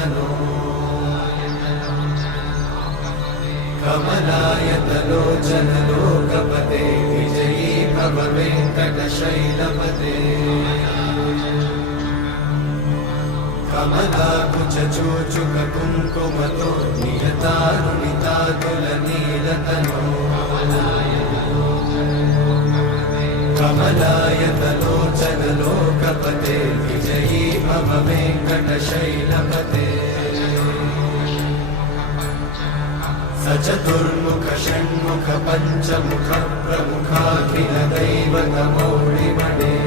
तनो कमलायतलोचन लोकपते विजयी भव वेङ्कटशैलपते कमलाकुचूचुक कुङ्कुमतो नियतारुणितातुलनीलतनो कमलायतलोचन लोकपते विजयी भव वेङ्कटशैलपते सचतुर्मुख षण्मुख पञ्चमुख प्रमुखाखिल दैवतमौलिमणे